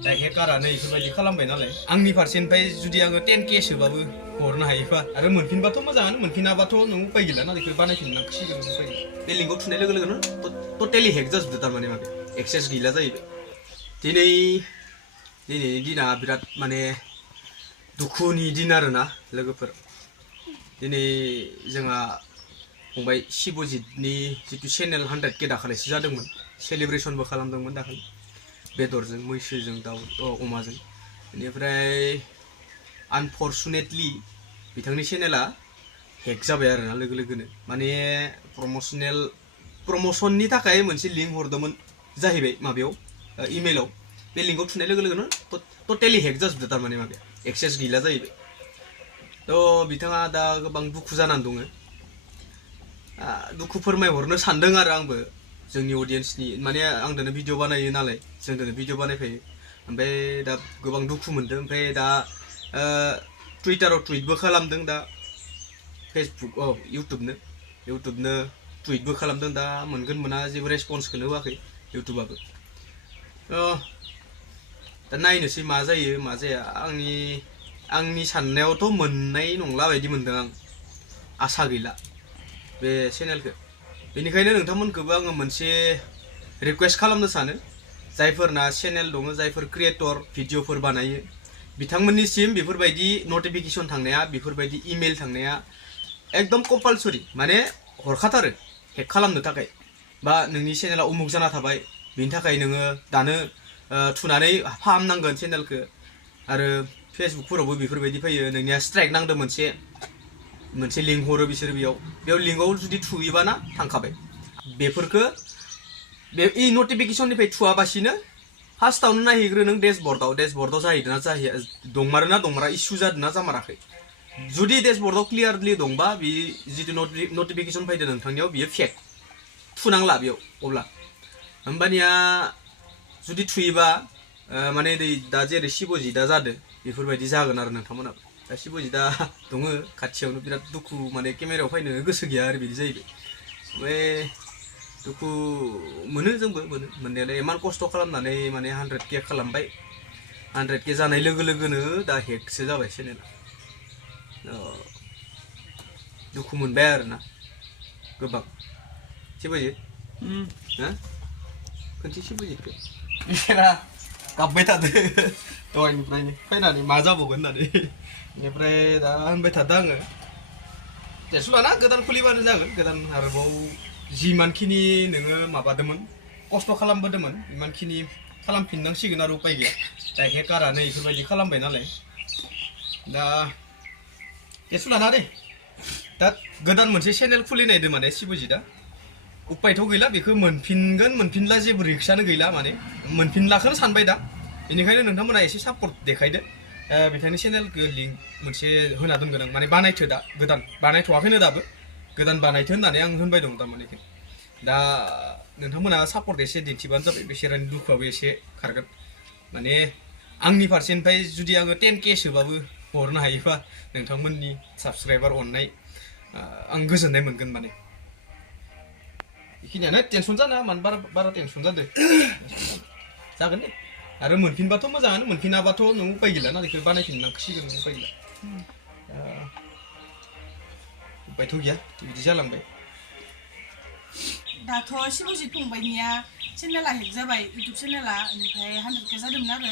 दा हेकारानो इफोरबायदि खालामबाय नालाय आंनि फारसेनिफ्राय जुदि आङो 10K सोबाबो हरनो हायोबा आरो मोनफिनबाथ' मोजाङानो मोनफिनाबाथ' नों उपाय गैला ना बेखौ बानायफिननांसिगोन उपाय बे लिंकआव थुनाय लोगो लोगोनो टटेलि हेक जाजोबदो थारमाने माबे एक्सेस गैला जाहैबाय दिनैनि दिना बिराद माने दुखुनि दिन आरोना लोगोफोर दिनै जोंहा फंबाय शिबजितनि जितु चेनेल 100K दाखालिसो जादोंमोन सेलिब्रेसनबो खालामदोंमोन दाखालि बेदरजों मैसोजों दाउ अमाजों बेनिफ्राय आनफर्चुनेटलि बिथांनि चेनेला हेक जाबाय आरोना लोगो लोगोनो माने प्रमोशननि थाखाय मोनसे लिंक हरदोंमोन जाहैबाय माबायाव इमेलाव बे लिंकआव थुनाय लोगो लोगोनो टटेलि हेक जाजोबदो थारमाने माबाया एक्सेस गैला जाहैबाय थ' बिथाङा दा गोबां दुखु जानानै दङ दुखु फोरमायहरनो सानदों आरो आंबो जोंनि अडियेन्सनि माने आं दिनै भिडिअ बानायो नालाय जों दिनै भिडिअ बानायफायो ओमफ्राय दा गोबां दुखु मोनदों ओमफ्राय दा टुइटाराव टुइटबो खालामदों दा फेसबुक इउटुबनो टुइटबो खालामदों दा मोनगोन मोना जेबो रेसपन्सखौनो होआखै इउटुबाबो दा नायनोसै मा जायो मा जाया आंनि साननायावथ' मोननाय नंला बायदि मोनदों आं आसा गैला बे चेनेलखौ बेनिखायनो नोंथांमोनखौबो आङो मोनसे रिक्वेस्ट खालामनो सानो जायफोरना चेनेल दङ जायफोर क्रिएटर भिडिअफोर बानायो बिथांमोननिसिम बेफोरबायदि नटिफिकेसन थांनाया बेफोरबायदि इमेल थांनाया एकदम कम्पालसरि माने हरखाथारो हेक खालामनो थाखाय बा नोंनि चेनेला उमुक जाना थाबाय बिनि थाखाय नोङो दानो थुनानै फाहामनांगोन चेनेलखौ आरो फेसबुकफोरावबो बेफोरबायदि फैयो नोंनिया स्ट्राइक नांदों मोनसे लिंक हरो बिसोर बेयाव लिंकआव जुदि थुयोबाना थांखाबाय बेफोरखो बे नटिफिकेसननिफ्राय थुआबासिनो फार्स्टआवनो नायहैग्रो नों डेशबर्डआव जाहैदोंना जाहैया दंमारोना दंमारा इसु जादोंना जामाराखै जुदि डेशबर्डआव क्लियारलि दंबा बे जितु नटिफिकेसन फैदों नोंथांनियाव बियो फेक थुनांला बेयाव अब्ला होमबानिया जुदि थुयोबा माने दा जेरै शिबजितआ जादों बेफोरबायदि जागोन आरो नोंथांमोनाबो दा शिबजितआ दङ खाथियावनो बिराद दुखु माने केमेरायाव फैनो गोसो गैया आरो बिदि जाहैबाय ओमफ्राय दुखु मोनो जोंबो मोननायालाय इमान खस्थ' खालामनानै माने 100K खालामबाय 100K जानाय लोगो लोगोनो दा हेकसो जाबाय चेनेला दुखु मोनबाय आरोना गोबां शिबजित खोनसे शिबजितखौ इसोरा गाबबाय थादो दहायनिफ्रायनो फैनानै मा जाबावगोन होननानै बेनिफ्राय दा होनबाय थादों आङो टेनसन लाना गोदान खुलिबानो जागोन गोदान आरोबाव जिमानखिनि नोङो माबादोंमोन खस्थ' खालामबोदोंमोन इमानखिनि खालामफिननांसिगोन आरो उपाय गैया दा हेकारानो इफोरबायदि खालामबाय नालाय दा टेनसन लाना दे दा गोदान मोनसे चेनेल खुलिनायदों माने शिबजितआ उपायथ' गैला बेखौ मोनफिनला जेबो रिक्सआनो गैला माने मोनफिनलाखौनो सानबाय दा बेनिखायनो नोंथांमोना एसे सापर्ट देखायदो बिथांनि चेनेलखौ लिंक मोनसे होना दोनगोन आं माने बानायथो दा गोदान बानायथ'वाखैनो दाबो गोदान बानायथो होननानै आं होनबाय दं थारमाने दा नोंथांमोना सापर्ट एसे दिन्थिबानो जाबाय बिसोरनि दुखुआबो एसे खारगोन माने आंनि फारसेनिफ्राय जुदि आङो 10K सोबाबो हरनो हायोबा नोंथांमोननि साबसक्राइबार अननाय आं गोजोननाय मोनगोन माने बेखिनियानो टेनसन जाना मानो बारा टेनसन जादों जागोन दे आरो मोनफिनबाथ' मोजाङानो मोनफिनाबाथ' नों उपाय गैला ना बेखौ बानायफिननांसिगोन उपाय गैला उपायथ' गैया बिदि जालांबाय दाथ' शिबजित फंबायनिया चेनेला हेक जाबाय इउटुब चेनेला ओमफ्राय 100K जादोंमोन आरो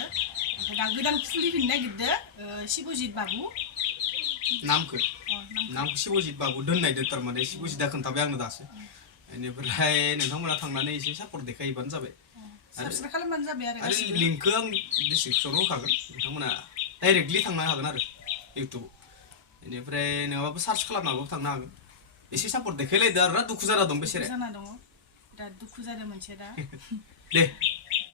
ओमफ्राय दा गोदान खुलिफिननो नागिरदो शिबजित बाबु नामखौ शिबजित बाबु दोननायदो थारमाने शिबजितआ खोन्थाबाय आंनो दासो बेनिफ्राय नोंथांमोना थांनानै एसे सापर्ट देखायबानो जाबाय साबस्क्राइब खालामबानो जाबाय आरो लिंकखौ आं डिसक्रिपसनाव होखागोन नोंथांमोना डाइरेक्टलि थांनो हागोन आरो इउटुबाव बेनिफ्राय नोंहाबो सार्च खालामनाबो थांनो हागोन एसे सापर्ट देखायलायदो आरो ना दुखु जाना दं बेसेरे जाना दङ बिराद दुखु जादों मोनसे दा दे